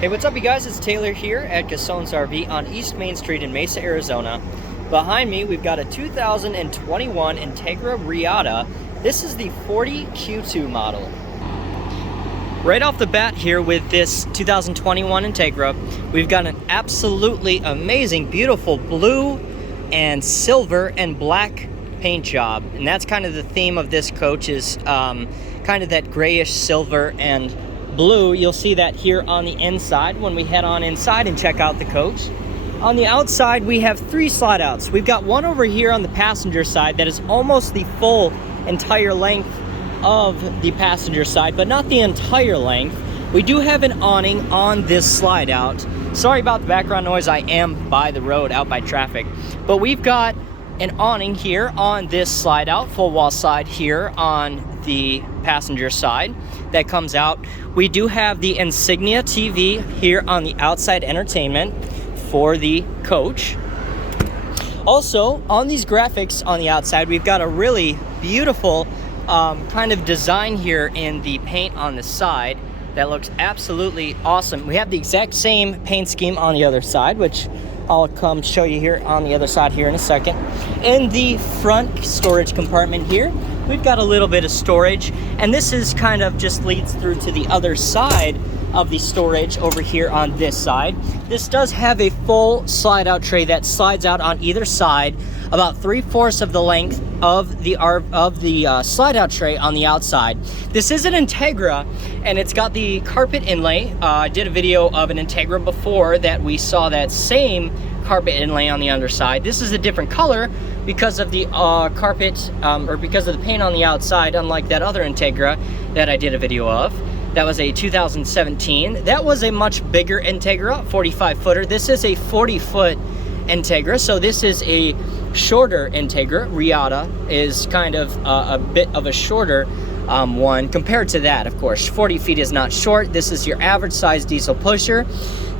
Hey, what's up you guys? It's Taylor here at Gasone's RV on East Main Street in Mesa, Arizona. Behind me, we've got a 2021 Entegra Reatta. This is the 40 Q2 model. Right off the bat here with this 2021 Entegra, we've got an absolutely amazing, beautiful blue and silver and black paint job. And that's kind of the theme of this coach is kind of that grayish silver and blue. You'll see that here on the inside when we head on inside and check out the coach. On the outside, we have 3 slide outs. We've got one over here on the passenger side that is almost the full entire length of the passenger side, but not the entire length. We do have an awning on this slide out. Sorry about the background noise. I am by the road, out by traffic. But we've got an awning here on this slide out, full wall side here on the passenger side that comes out. We do have the Insignia TV here on the outside entertainment for the coach. Also, on these graphics on the outside, we've got a really beautiful kind of design here in the paint on the side that looks absolutely awesome. We have the exact same paint scheme on the other side, which I'll come show you here on the other side here in a second. In the front storage compartment here, we've got a little bit of storage, and this is kind of just leads through to the other side of the storage over here on this side. This does have a full slide out tray that slides out on either side, about 3/4 of the length of the slide out tray on the outside. This is an Entegra, and it's got the carpet inlay. I did a video of an Entegra before that we saw that same carpet inlay on the underside. This is a different color because of the carpet or because of the paint on the outside, unlike that other Entegra that I did a video of. That was a 2017. That was a much bigger Entegra, 45 footer. This is a 40-foot Entegra, so this is a shorter Entegra. Reatta is kind of a bit of a shorter one compared to that, of course. 40 feet is not short. This is your average size diesel pusher.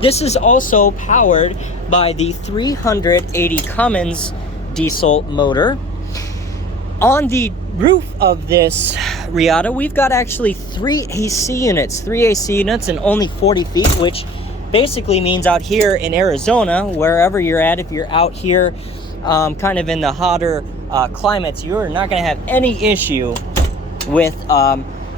This is also powered by the 380 Cummins diesel motor. On the roof of this Reatta, we've got actually 3 AC units and only 40 feet, which basically means out here in Arizona, wherever you're at, if you're out here kind of in the hotter climates, you're not going to have any issue with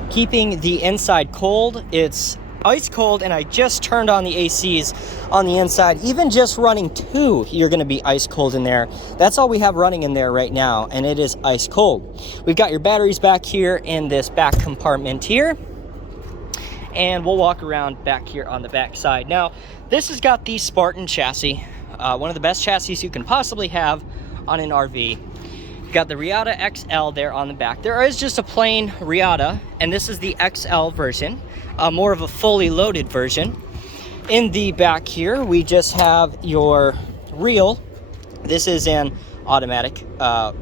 keeping the inside cold. It's ice cold, and I just turned on the ACs on the inside. Even just running 2, you're going to be ice cold in there. That's all we have running in there right now, and it is ice cold. We've got your batteries back here in this back compartment here, and we'll walk around back here on the back side. Now, this has got the Spartan chassis, one of the best chassis you can possibly have on an RV. You've got the Reatta XL there on the back. There is just a plain Reatta, and this is the XL version, more of a fully loaded version. In the back here, we just have your reel. This is an automatic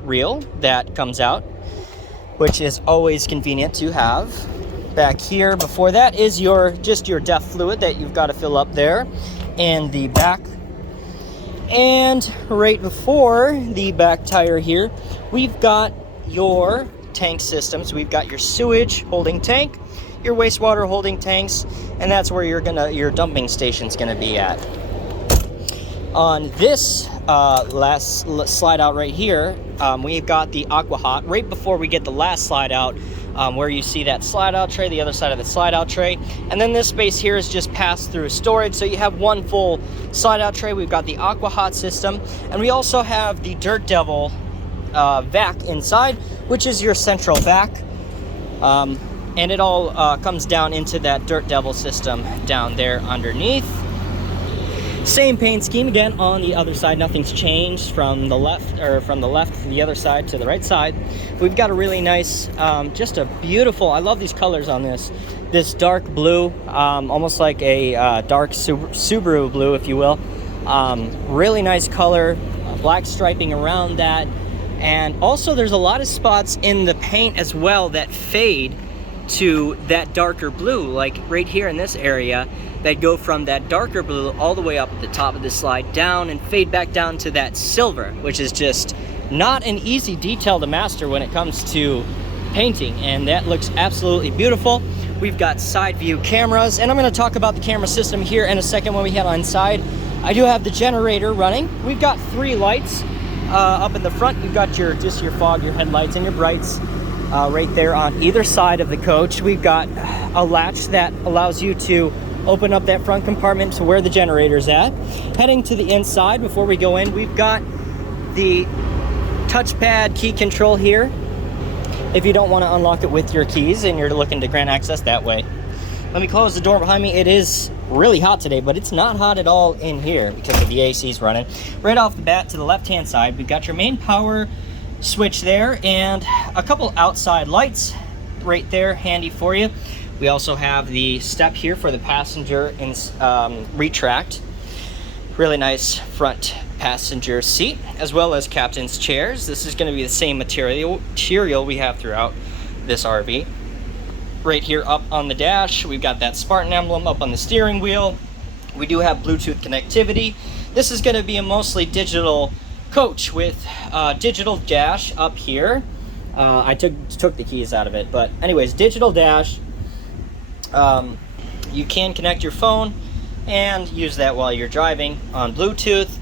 reel that comes out, which is always convenient to have. Back here, before that is your DEF fluid that you've got to fill up there in the back. And right before the back tire here, we've got your tank systems. We've got your sewage holding tank, your wastewater holding tanks, and that's where your dumping station's gonna be at. On this last slide out right here, we've got the Aqua Hot right before we get the last slide out, where you see that slide out tray, the other side of the slide out tray. And then this space here is just passed through storage, so you have one full slide out tray. We've got the Aqua Hot system, and we also have the Dirt Devil vac inside, which is your central vac. And it all comes down into that Dirt Devil system down there underneath. Same paint scheme again on the other side. Nothing's changed from the left to the other side to the right side. We've got a really nice, just a beautiful, I love these colors on this dark blue, almost like a dark Subaru blue, if you will. Really nice color, black striping around that. And also there's a lot of spots in the paint as well that fade to that darker blue, like right here in this area, that go from that darker blue all the way up at the top of the slide down and fade back down to that silver, which is just not an easy detail to master when it comes to painting, and that looks absolutely beautiful. We've got side view cameras, and I'm going to talk about the camera system here in a second when we head inside. I do have the generator running. We've got 3 lights up in the front. You've got your fog, your headlights, and your brights right there on either side of the coach. We've got a latch that allows you to open up that front compartment to where the generator's at. Heading to the inside before we go in, we've got the touchpad key control here if you don't want to unlock it with your keys and you're looking to grant access that way. Let me close the door behind me. It is really hot today, but it's not hot at all in here because of the AC's running. Right off the bat, to the left-hand side, we've got your main power switch there and a couple outside lights right there, handy for you. We also have the step here for the passenger retract. Really nice front passenger seat, as well as captain's chairs. This is going to be the same material we have throughout this RV. Right here up on the dash, we've got that Spartan emblem up on the steering wheel. We do have Bluetooth connectivity. This is going to be a mostly digital coach with digital dash up here. I took the keys out of it, but anyways, digital dash. You can connect your phone and use that while you're driving on Bluetooth.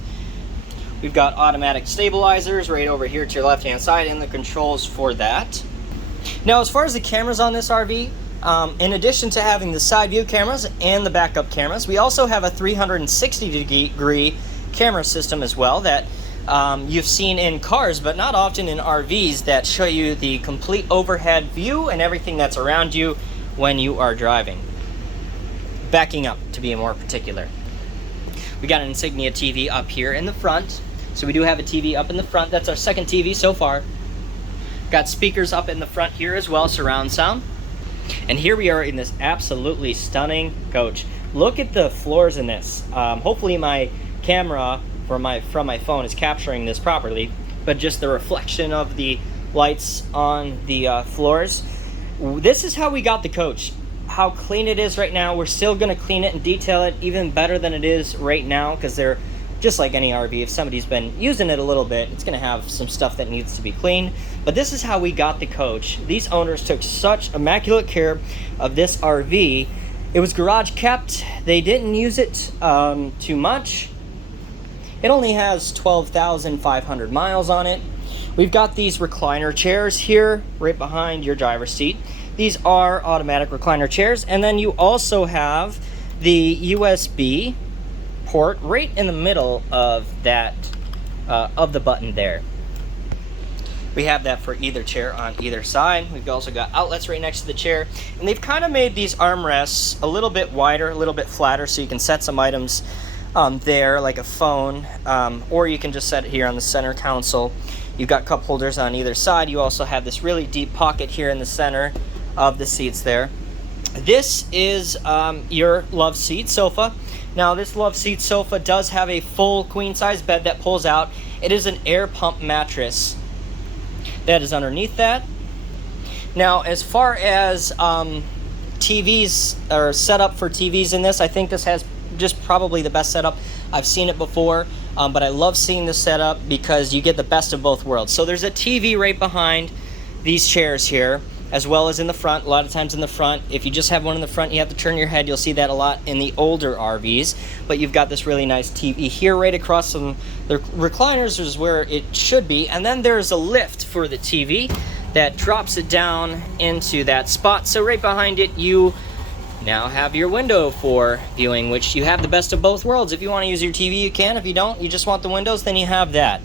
We've got automatic stabilizers right over here to your left-hand side and the controls for that. Now, as far as the cameras on this RV, in addition to having the side view cameras and the backup cameras, we also have a 360-degree camera system as well that you've seen in cars, but not often in RVs, that show you the complete overhead view and everything that's around you when you are driving. Backing up, to be more particular. We got an Insignia TV up here in the front. So we do have a TV up in the front. That's our second TV so far. Got speakers up in the front here as well, surround sound. And here we are in this absolutely stunning coach. Look at the floors in this. Hopefully my camera from my phone is capturing this properly, but just the reflection of the lights on the floors. This is how we got the coach. How clean it is right now. We're still going to clean it and detail it even better than it is right now, because they're just like any RV. If somebody's been using it a little bit, it's going to have some stuff that needs to be cleaned. But this is how we got the coach. These owners took such immaculate care of this RV. It was garage kept. They didn't use it too much. It only has 12,500 miles on it. We've got these recliner chairs here right behind your driver's seat. These are automatic recliner chairs, and then you also have the USB port right in the middle of that of the button there. We have that for either chair on either side. We've also got outlets right next to the chair, and they've kind of made these armrests a little bit wider, a little bit flatter, so you can set some items there, like a phone, or you can just set it here on the center console. You've got cup holders on either side. You also have this really deep pocket here in the center of the seats there. This is your love seat sofa. Now, this love seat sofa does have a full queen size bed that pulls out. It is an air pump mattress that is underneath that. Now, as far as TVs or setup for TVs in this, I think this has just probably the best setup. I've seen it before, but I love seeing this setup because you get the best of both worlds. So there's a TV right behind these chairs here, as well as in the front. A lot of times in the front, if you just have one in the front, you have to turn your head. You'll see that a lot in the older RVs, but you've got this really nice TV here right across from the recliners is where it should be. And then there's a lift for the TV that drops it down into that spot. So right behind it, you now have your window for viewing, which you have the best of both worlds. If you want to use your TV, you can. If you don't, you just want the windows, then you have that.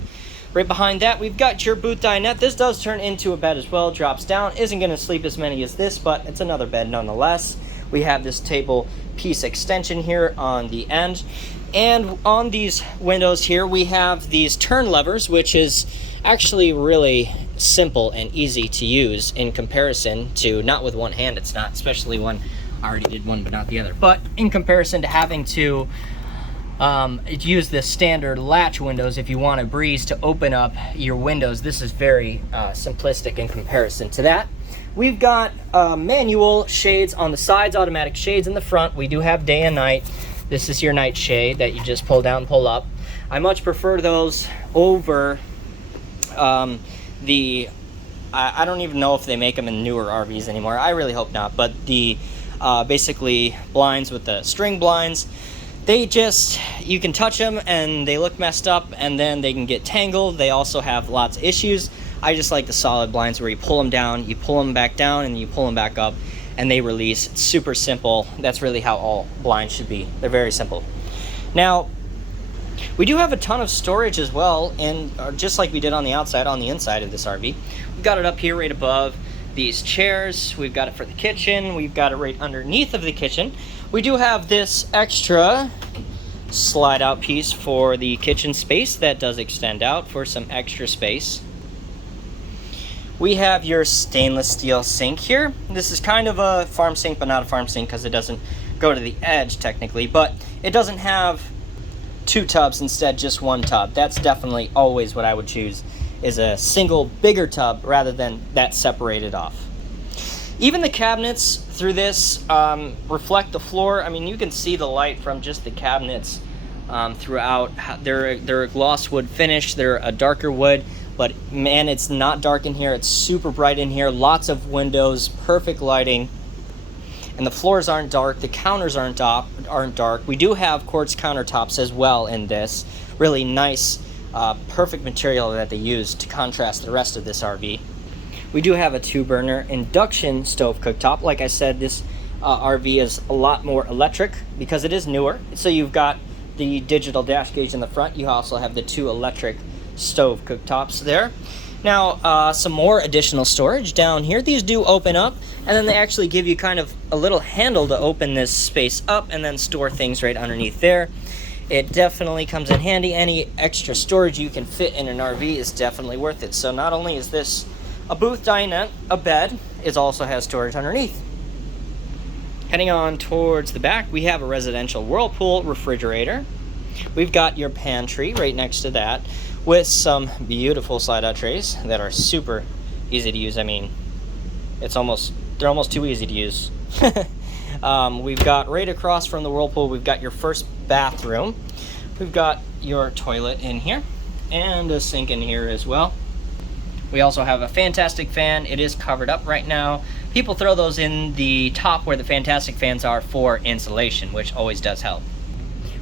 Right behind that, we've got your boot dinette. This does turn into a bed as well, drops down. Isn't going to sleep as many as this, but it's another bed nonetheless. We have this table piece extension here on the end. And on these windows here, we have these turn levers, which is actually really simple and easy to use in comparison to, not with one hand, it's not, especially when I already did one but not the other. But in comparison to having to use the standard latch windows, if you want a breeze to open up your windows, this is very simplistic in comparison to that. We've got manual shades on the sides, automatic shades in the front. We do have day and night. This is your night shade that you just pull down, pull up. I much prefer those over I don't even know if they make them in newer RVs anymore. I really hope not, but the basically blinds with the string blinds. They just, you can touch them and they look messed up, and then they can get tangled. They also have lots of issues. I just like the solid blinds where you pull them down, you pull them back down, and you pull them back up, and they release. It's super simple. That's really how all blinds should be. They're very simple. Now, we do have a ton of storage as well, and just like we did on the outside, on the inside of this RV. We've got it up here right above these chairs. We've got it for the kitchen. We've got it right underneath of the kitchen. We do have this extra slide out piece for the kitchen space that does extend out for some extra space. We have your stainless steel sink here. This is kind of a farm sink, but not a farm sink because it doesn't go to the edge technically, but it doesn't have two tubs, instead just one tub. That's definitely always what I would choose, is a single bigger tub rather than that separated off. Even the cabinets through this reflect the floor. I mean, you can see the light from just the cabinets throughout. They're a gloss wood finish. They're a darker wood, but man, it's not dark in here. It's super bright in here. Lots of windows, perfect lighting. And the floors aren't dark. The counters aren't dark. We do have quartz countertops as well in this. Really nice, perfect material that they use to contrast the rest of this RV. We do have a 2-burner induction stove cooktop. Like I said, this RV is a lot more electric because it is newer. So you've got the digital dash gauge in the front. You also have the 2 electric stove cooktops there. Now, some more additional storage down here. These do open up, and then they actually give you kind of a little handle to open this space up and then store things right underneath there. It definitely comes in handy. Any extra storage you can fit in an RV is definitely worth it. So not only is this a booth dinette, a bed, it also has storage underneath. Heading on towards the back, we have a residential Whirlpool refrigerator. We've got your pantry right next to that with some beautiful slide-out trays that are super easy to use. I mean, they're almost too easy to use. We've got right across from the Whirlpool, we've got your first bathroom. We've got your toilet in here and a sink in here as well. We also have a fantastic fan. It is covered up right now. People throw those in the top where the fantastic fans are for insulation, which always does help.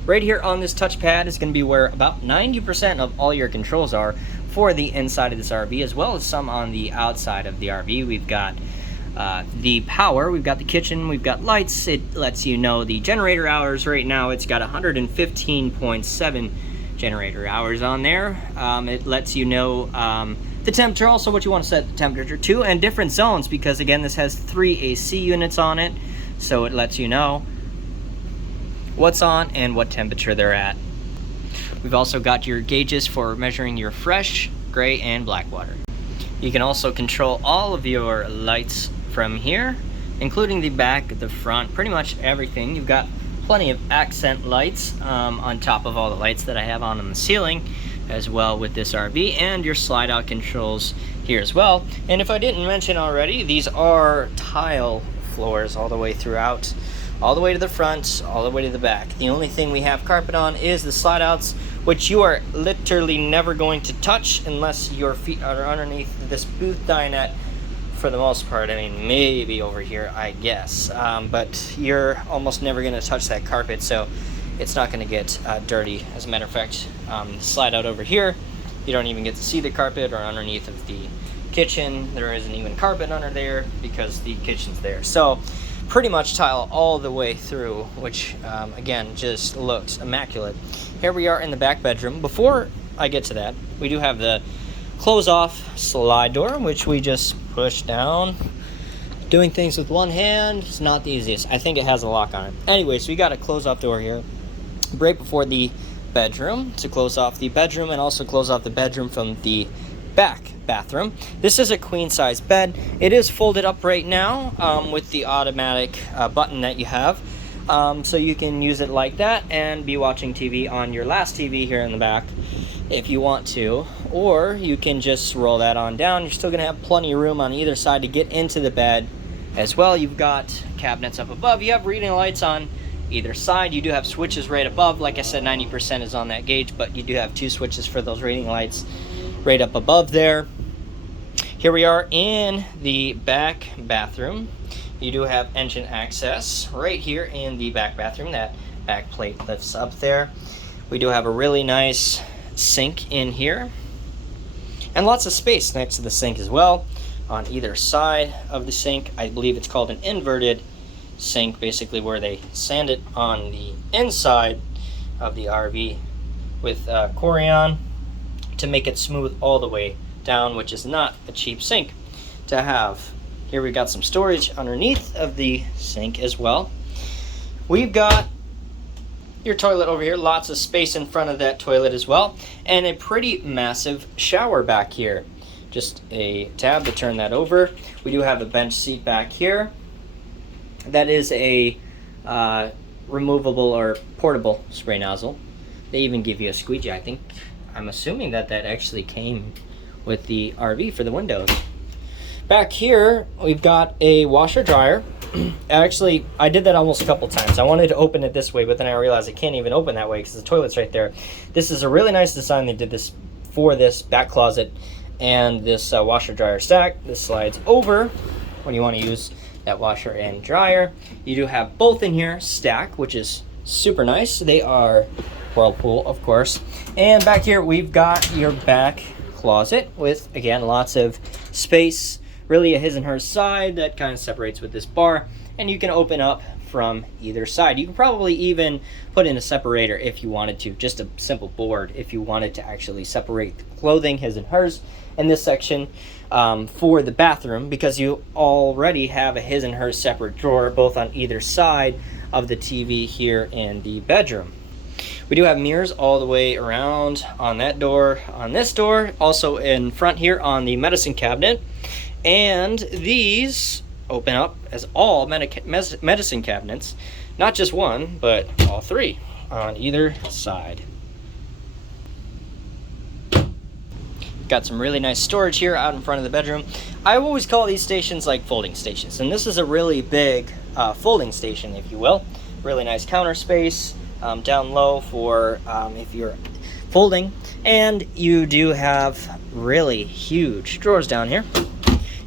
Right here on this touchpad is going to be where about 90% of all your controls are for the inside of this RV, as well as some on the outside of the RV. We've got the power, we've got the kitchen, we've got lights. It lets you know the generator hours. Right now it's got 115.7 generator hours on there. It lets you know the temperature, also what you want to set the temperature to, and different zones, because again, this has 3 AC units on it, so it lets you know what's on and what temperature they're at. We've also got your gauges for measuring your fresh, gray, and black water. You can also control all of your lights from here, including the back, the front, pretty much everything. You've got plenty of accent lights on top of all the lights that I have on the ceiling as well with this RV, and your slide out controls here as well. And if I didn't mention already, these are tile floors all the way throughout, all the way to the front, all the way to the back. The only thing we have carpet on is the slide outs, which you are literally never going to touch unless your feet are underneath this booth dinette for the most part. I mean, maybe over here, I guess, but you're almost never going to touch that carpet, so it's not going to get dirty. As a matter of fact, slide out over here, you don't even get to see the carpet, or underneath of the kitchen there isn't even carpet under there because the kitchen's there. So pretty much tile all the way through, which again just looks immaculate. Here we are in the back bedroom. Before I get to that, we do have the close off slide door, which we just push down. Doing things with one hand is not the easiest. I think it has a lock on it. Anyway, so we got a close off door here right before the bedroom to close off the bedroom, and also close off the bedroom from the back bathroom. This is a queen size bed. It is folded up right now with the automatic button that you have, so you can use it like that and be watching TV on your last TV here in the back if you want to, or you can just roll that on down. You're still gonna have plenty of room on either side to get into the bed as well. You've got cabinets up above. You have reading lights on either side. You do have switches right above. Like I said, 90% is on that gauge, but you do have 2 switches for those reading lights right up above there. Here we are in the back bathroom. You do have engine access right here in the back bathroom. That back plate lifts up there. We do have a really nice sink in here, and lots of space next to the sink as well. On either side of the sink, I believe it's called an inverted sink, basically where they sand it on the inside of the RV with Corian to make it smooth all the way down, which is not a cheap sink to have. Here we've got some storage underneath of the sink as well. We've got your toilet over here, lots of space in front of that toilet as well, and a pretty massive shower back here. Just a tab to turn that over. We do have a bench seat back here. That is a removable or portable spray nozzle. They even give you a squeegee. I'm assuming that actually came with the RV for the windows. Back here, we've got a washer dryer. Actually, I did that almost a couple times. I wanted to open it this way, but then I realized I can't even open that way because the toilet's right there. This is a really nice design. They did this for this back closet and this washer dryer stack. This slides over when you want to use that washer and dryer. You do have both in here stack, which is super nice. They are Whirlpool, of course. And back here, we've got your back closet with, again, lots of space. Really a his and hers side that kind of separates with this bar, and you can open up from either side. You can probably even put in a separator if you wanted to, just a simple board if you wanted to actually separate the clothing, his and hers, in this section for the bathroom, because you already have a his and hers separate drawer both on either side of the TV here in the bedroom. We do have mirrors all the way around on that door, on this door, also in front here on the medicine cabinet. And these open up as all medicine cabinets, not just one, but all three on either side. Got some really nice storage here out in front of the bedroom. I always call these stations like folding stations, and this is a really big folding station, if you will. Really nice counter space down low for if you're folding, and you do have really huge drawers down here.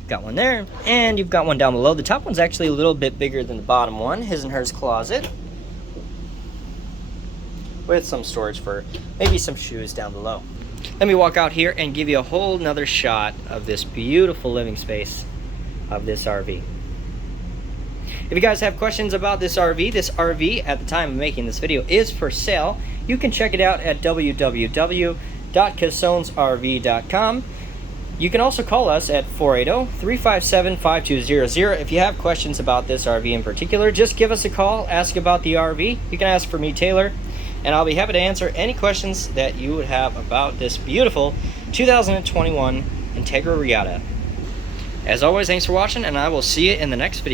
Got one there, and you've got one down below. The top one's actually a little bit bigger than the bottom one. His and hers closet with some storage for maybe some shoes down below. Let me walk out here and give you a whole nother shot of this beautiful living space of this RV. If you guys have questions about this RV at the time of making this video is for sale. You can check it out at www.casonesrv.com. You can also call us at 480-357-5200. If you have questions about this RV in particular, just give us a call, ask about the RV. You can ask for me, Taylor, and I'll be happy to answer any questions that you would have about this beautiful 2021 Entegra Reatta. As always, thanks for watching, and I will see you in the next video.